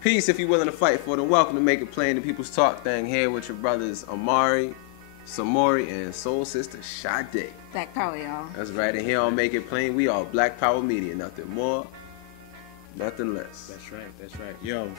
Peace if you're willing to fight for it, and welcome to Make It Plain, the People's Talk thing, here with your brothers Amari, Samori, and soul sister Sade. Black Power, y'all. That's right, and here on Make It Plain, we are Black Power Media, nothing more, nothing less. That's right. Yo,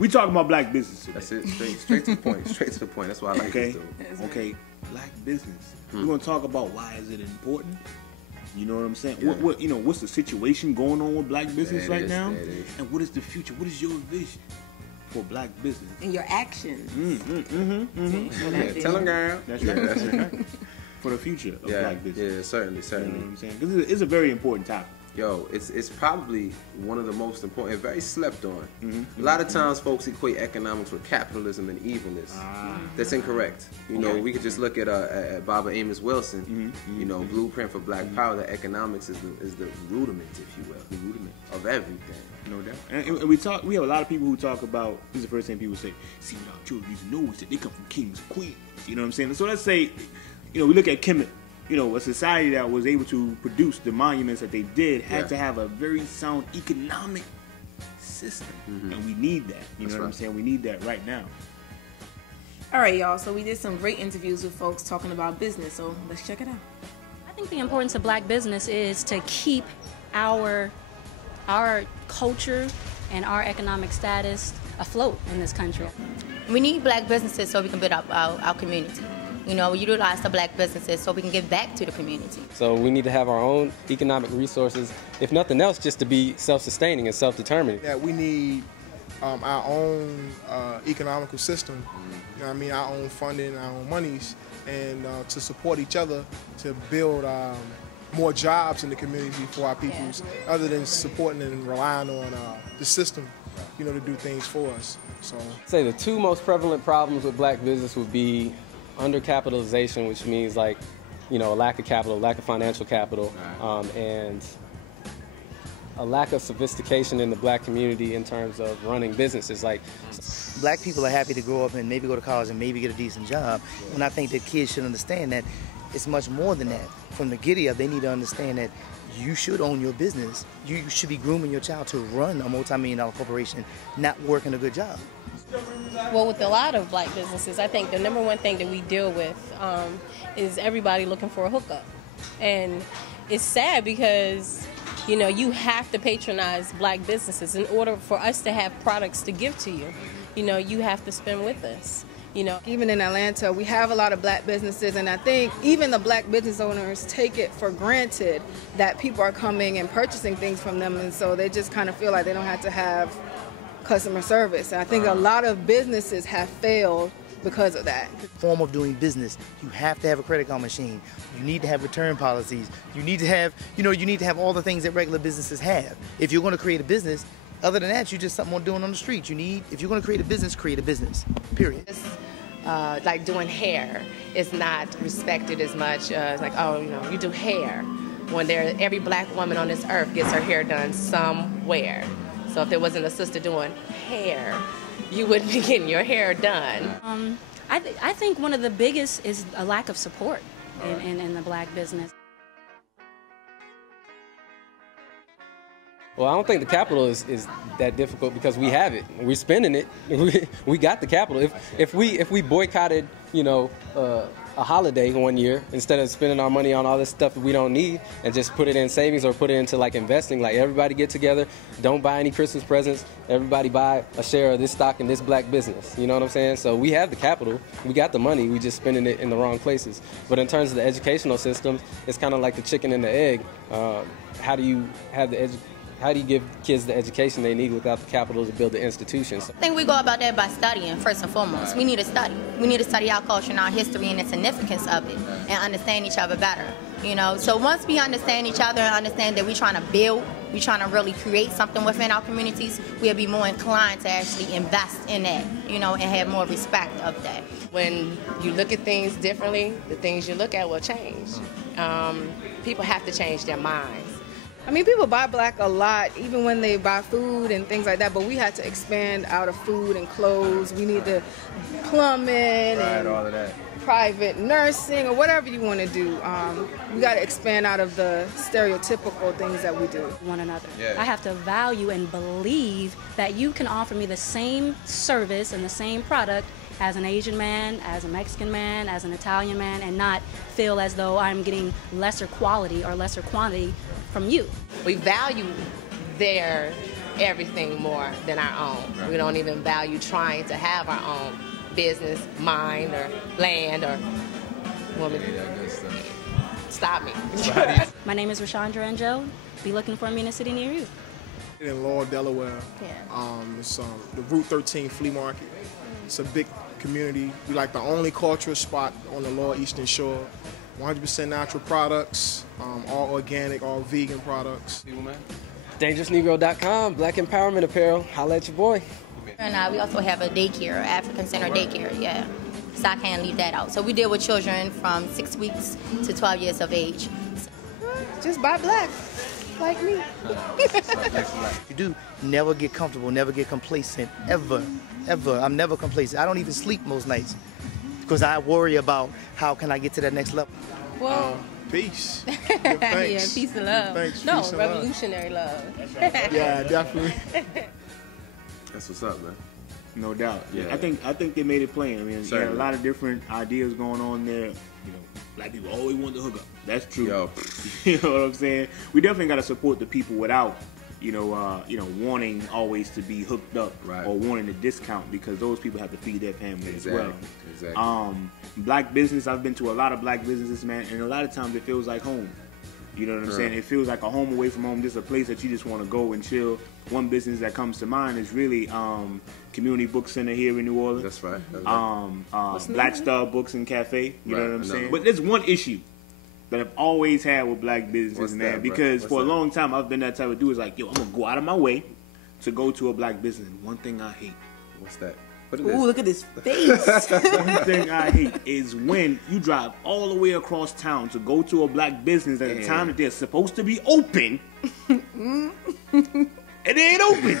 we talking about black businesses today. That's it, straight to the point, That's why I like this dude. Okay, black business. We're gonna talk about why is it important. You know what I'm saying? Yeah. What's the situation going on with black business right now? And what is the future? What is your vision for black business? And your actions. Yeah, tell them, girl. That's right. That's right. For the future of black business. Yeah, certainly. You know what I'm saying? Because it's a very important topic. Yo, it's probably one of the most important, very slept on. A lot of times folks equate economics with capitalism and evilness. That's incorrect. You know, we could just look at Baba Amos Wilson, you know, Blueprint for Black Power, that economics is the rudiment, if you will, the rudiment of everything. No doubt. And we have a lot of people who talk about, this is the first thing people say, see, what our children need to know is that they come from kings and queens. You know what I'm saying? So let's say, we look at Kemet. A society that was able to produce the monuments that they did had to have a very sound economic system. And we need that. You know what I'm saying? We need that right now. All right, y'all. So we did some great interviews with folks talking about business. So let's check it out. I think the importance of black business is to keep our culture and our economic status afloat in this country. We need black businesses so we can build up our community. We utilize the black businesses so we can give back to the community. So we need to have our own economic resources, if nothing else, just to be self-sustaining and self-determining. That we need our own economical system, our own funding, our own monies, and to support each other to build more jobs in the community for our peoples, other than supporting and relying on the system, to do things for us. So, I'd say the two most prevalent problems with black business would be undercapitalization, which means a lack of capital, lack of financial capital, and a lack of sophistication in the black community in terms of running businesses. Black people are happy to grow up and maybe go to college and maybe get a decent job. And I think that kids should understand that it's much more than that. From the giddy up, they need to understand that you should own your business. You should be grooming your child to run a multi-million-dollar corporation, not working a good job. Well, with a lot of black businesses, I think the number one thing that we deal with is everybody looking for a hookup. And it's sad because, you have to patronize black businesses in order for us to have products to give to you. You have to spend with us. Even in Atlanta, we have a lot of black businesses, and I think even the black business owners take it for granted that people are coming and purchasing things from them, and so they just kind of feel like they don't have to have customer service. And I think a lot of businesses have failed because of that. Form of doing business, you have to have a credit card machine. You need to have return policies. You need to have, you need to have all the things that regular businesses have. If you're going to create a business, other than that, you're just something on doing on the street. If you're going to create a business, period. Like doing hair is not respected as much. It's like, you do hair. When every black woman on this earth gets her hair done somewhere. So if there wasn't a sister doing hair, you wouldn't be getting your hair done. I think one of the biggest is a lack of support in the black business. Well, I don't think the capital is that difficult because we have it. We're spending it. We got the capital. If we boycotted, a holiday one year instead of spending our money on all this stuff that we don't need and just put it in savings or put it into investing, everybody get together, don't buy any Christmas presents, everybody buy a share of this stock in this black business. You know what I'm saying? So we have the capital, we got the money, we just spending it in the wrong places. But in terms of the educational system, it's kind of like the chicken and the egg. How do you give kids the education they need without the capital to build the institutions? I think we go about that by studying, first and foremost. We need to study. We need to study our culture and our history and the significance of it and understand each other better. So once we understand each other and understand that we're trying to build, we're trying to really create something within our communities, we'll be more inclined to actually invest in that, and have more respect of that. When you look at things differently, the things you look at will change. People have to change their minds. People buy black a lot, even when they buy food and things like that, but we had to expand out of food and clothes. We need to plumbing and all of that. private nursing or whatever you want to do. We got to expand out of the stereotypical things that we do. One another. Yeah. I have to value and believe that you can offer me the same service and the same product as an Asian man, as a Mexican man, as an Italian man, and not feel as though I'm getting lesser quality or lesser quantity from you. We value their everything more than our own. We don't even value trying to have our own business, mind, or land, or woman. Stop me. My name is Rashandra Angel. Be looking for me in a city near you. In Laurel, Delaware. Yeah. It's the Route 13 flea market. It's a big community. We like the only cultural spot on the Lower Eastern Shore. 100% natural products, all organic, all vegan products. DangerousNegro.com, Black Empowerment Apparel. Holla at your boy. And we also have a daycare, African Center daycare, yeah. So I can't leave that out. So we deal with children from 6 weeks to 12 years of age. Just buy black, like me. You do never get comfortable, never get complacent, ever, ever. I'm never complacent. I don't even sleep most nights because I worry about how can I get to that next level. Well, Peace. yeah, peace and love. Thanks, no, peace and revolutionary love. Yeah, definitely. That's what's up, man. No doubt. Yeah. I think they made it plain. I mean, you Certainly. had a lot of different ideas going on there. You know, black people always want to hook up. That's true. Yo. You know what I'm saying? We definitely got to support the people without, wanting always to be hooked up Right. or wanting a discount, because those people have to feed their family as well. Exactly. Black business. I've been to a lot of black businesses, man, and a lot of times it feels like home. You know what I'm saying? It feels like a home away from home. Just a place that you just want to go and chill. One business that comes to mind is really Community Book Center here in New Orleans. That's right. That's right. Black Star Books and Cafe. You know Right, what I'm I know. saying? But there's one issue that I've always had with black businesses, What's man. that, bro? Because What's for a that? long time, I've been that type of dude. Is like, yo, I'm gonna go out of my way to go to a black business. And one thing I hate. What's that? What it Ooh, is? look at his face. One thing I hate is when you drive all the way across town to go to a black business at the time that they're supposed to be open, and they ain't open.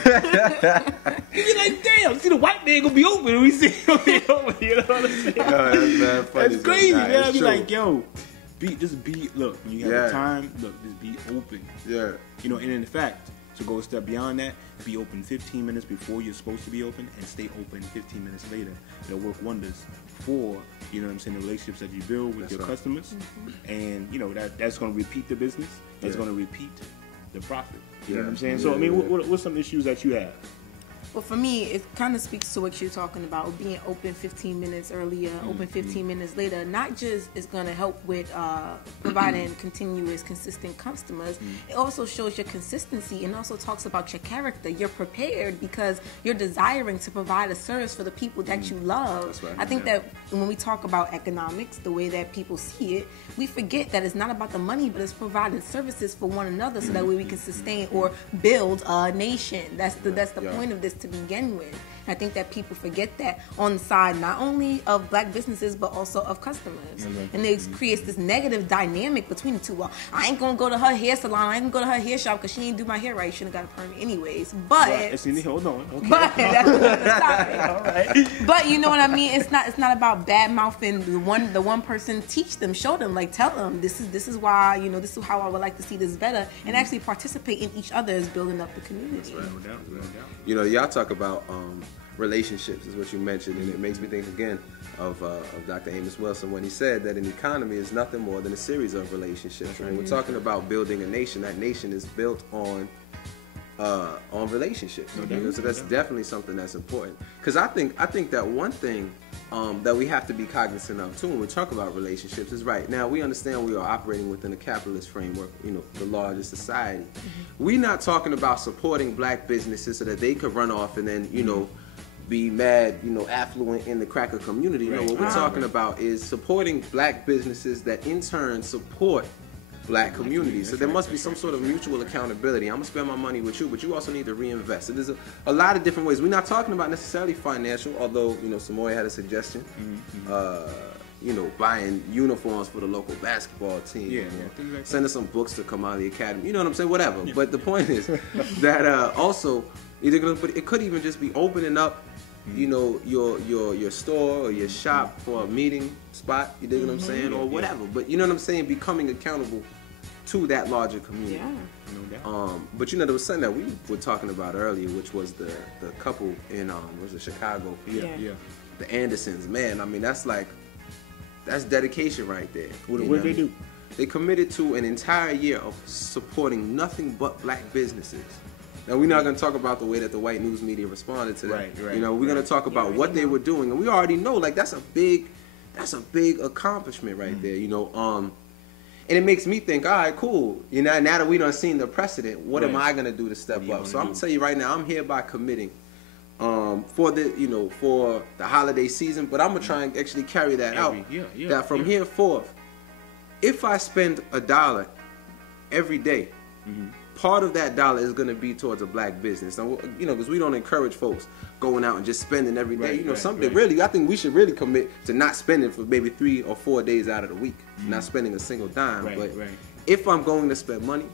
You're like, damn, see the white man gonna be open, and we see him be open. You know what I'm saying? That's mad funny. That's crazy, Nah, man. it's I be true. like, yo, look, when you have Yeah. the time, look, just be open. Yeah. You know, and in fact, to go a step beyond that, be open 15 minutes before you're supposed to be open and stay open 15 minutes later. It'll work wonders for, you know what I'm saying, the relationships that you build with That's your right. customers. And, you know, that's going to repeat the business. That's Yeah. going to repeat the profit. You know Yeah. what I'm saying? Yeah, So, I mean, yeah. what's some issues that you have? Well, for me, it kind of speaks to what you're talking about, being open 15 minutes earlier, open 15 minutes later. Not just is going to help with providing continuous, consistent customers. It also shows your consistency and also talks about your character. You're prepared because you're desiring to provide a service for the people that you love. That's right. I think Yeah. that when we talk about economics, the way that people see it, we forget that it's not about the money, but it's providing services for one another so that way we can sustain or build a nation. That's the Yeah. point of this to begin with. I think that people forget that on the side not only of black businesses but also of customers. And it creates this negative dynamic between the two. Well, I ain't gonna go to her hair salon, I ain't gonna go to her hair shop because she ain't do my hair right. She shouldn't have got a permit anyways. But Hold on. Okay. but that's another topic. But you know what I mean? It's not about bad mouthing the one person. Teach them, show them, like tell them this is why, you know, this is how I would like to see this better, and actually participate in each other as building up the community. No doubt. You know, y'all talk about relationships is what you mentioned, and it makes me think again of Dr. Amos Wilson when he said that an economy is nothing more than a series of relationships. When we're talking about building a nation, that nation is built on relationships. So that's definitely something that's important. Because I think that one thing that we have to be cognizant of too when we talk about relationships is right now we understand we are operating within a capitalist framework, you know, the largest society. We're not talking about supporting black businesses so that they could run off and then, you know, be mad, you know, affluent in the cracker community. You know, what we're talking about is supporting black businesses that in turn support black communities. So there must be some sort of mutual accountability. I'm gonna spend my money with you, but you also need to reinvest. So there's a lot of different ways. We're not talking about necessarily financial, although, you know, Samoy had a suggestion. You know, buying uniforms for the local basketball team. Yeah, you know, things like sending some books to come out of the academy. You know what I'm saying? Whatever. But the point is that also, but it could even just be opening up you know, your store or your shop for a meeting spot, you dig what I'm saying, or whatever. But you know what I'm saying, becoming accountable to that larger community. But you know, there was something that we were talking about earlier, which was the couple in was it Chicago? The Andersons. Man, I mean, that's dedication right there. What did they do? They committed to an entire year of supporting nothing but black businesses. Now, we're not going to talk about the way that the white news media responded to that. Right. You know, we're going to talk about what they were doing, and we already know, like, that's a big accomplishment right there. You know, and it makes me think, all right, cool. You know, now that we done seen the precedent, what am I going to do to step up? So I'm going to tell you right now, I'm hereby committing for the holiday season, but I'm going to try and actually carry that out. That from here forth, if I spend $1 every day, part of that dollar is going to be towards a black business. And, you know, because we don't encourage folks going out and just spending every day. You know, really, I think we should really commit to not spending for maybe 3 or 4 days out of the week, not spending a single dime. If I'm going to spend money,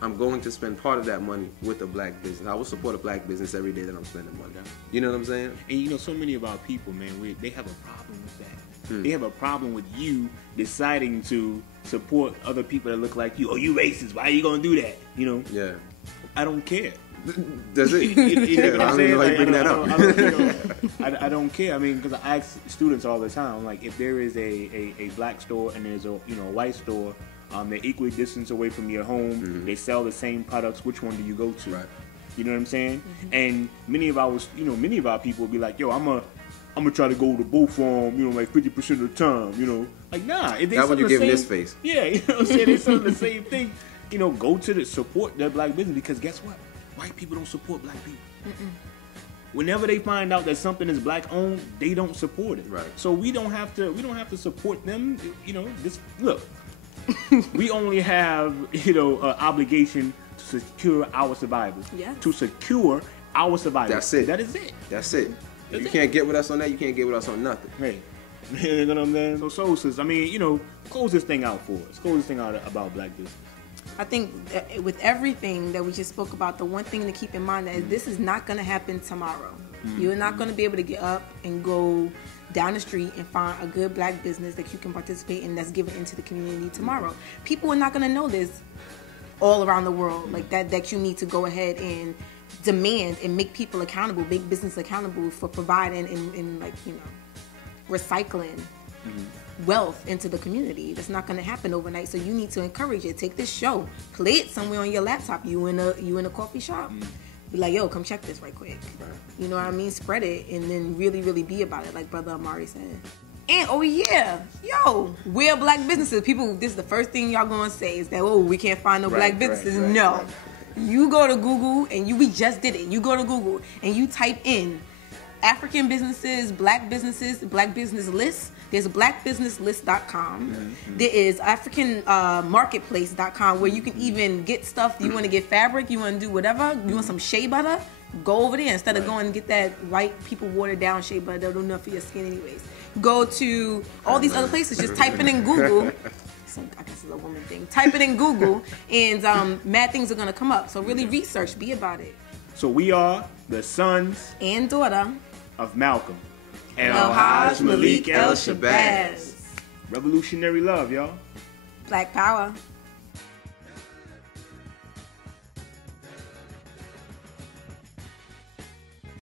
I'm going to spend part of that money with a black business. I will support a black business every day that I'm spending money. You know what I'm saying? And you know, so many of our people, man, they have a problem with that. They have a problem with you deciding to support other people that look like you. Oh, you racist. Why are you going to do that? You know? Yeah. I don't care. Does it? You know I don't know how you bring that up. I don't care. I mean, because I ask students all the time, like, if there is a black store and there's a white store, they're equally distanced away from your home. They sell the same products. Which one do you go to? Right. You know what I'm saying? And many of our people will be like, yo, I'm gonna try to go to both of them, like 50% of the time, Like, nah. If they that's when you give them this face. Yeah, you know what I'm saying? They sell the same thing. Go to support their black business, because guess what? White people don't support black people. Whenever they find out that something is black owned, they don't support it. Right. So we don't have to support them. Look, we only have obligation to secure our survival. Yeah. To secure our survival. That's it. That is it. That's it. If you can't get with us on that, you can't get with us on nothing. Hey. You know what I'm saying? So Soul Sis, I mean, close this thing out for us. Close this thing out about black business. I think with everything that we just spoke about, the one thing to keep in mind is this is not going to happen tomorrow. You're not going to be able to get up and go down the street and find a good black business that you can participate in that's given into the community tomorrow. People are not going to know this all around the world, like that you need to go ahead and demand and make people accountable, make business accountable for providing and recycling wealth into the community. That's not going to happen overnight. So you need to encourage it. Take this show, play it somewhere on your laptop. You in a coffee shop, be like, yo, come check this right quick. You know what I mean? Spread it and then really, really be about it, like Brother Amari said. And oh yeah, yo, we're black businesses. People, this is the first thing y'all gonna say is that we can't find no black businesses. No. You go to Google and we just did it. You go to Google and you type in African businesses, black businesses, black business lists. There's blackbusinesslist.com. There is africanmarketplace.com where you can even get stuff. You want to get fabric, you want to do whatever, you want some shea butter, go over there instead of going and get that white people watered down shea butter that'll do enough for your skin anyways. Go to all these other places, just type it in Google. I guess it's a woman thing. Type it in Google and mad things are going to come up. So really research, be about it. So we are the sons and daughter of Malcolm. El-Haj Malik El-Shabazz. Revolutionary love, y'all. Black power.